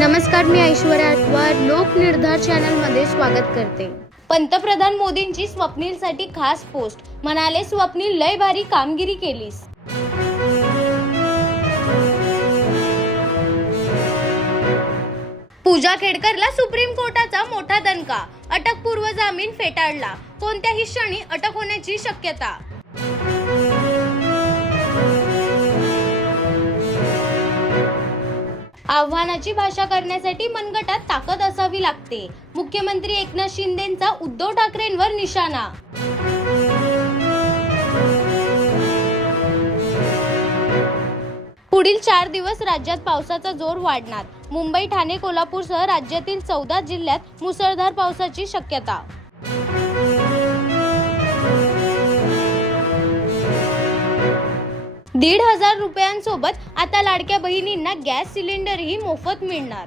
नमस्कार मी ऐश्वर्या अटवार लोकनिर्धार चॅनलमध्ये स्वागत करते. पंतप्रधान मोदींची स्वप्नीलसाठी खास पोस्ट. म्हणाले स्वप्नील लय भारी कामगिरी केलीस. पूजा खेडकरला सुप्रीम कोर्टाचा मोठा दणका. अटकपूर्व जामीन फेटाळला. कोणत्याही क्षणी अटक होण्याची शक्यता. आव्हानाची भाषा करण्यासाठी मनगटात ताकद असावी लागते. मुख्यमंत्री एकनाथ शिंदेंचा उद्धव ठाकरेंवर निशाणा. पुढील चार दिवस राज्यात पावसाचा जोर वाढणार. मुंबई ठाणे कोल्हापूरसह राज्यातील चौदा जिल्ह्यात मुसळधार पावसाची शक्यता. दीड हजार रुपयांसोबत आता लाडक्या बहिणींना गॅस सिलेंडरही मोफत मिळणार.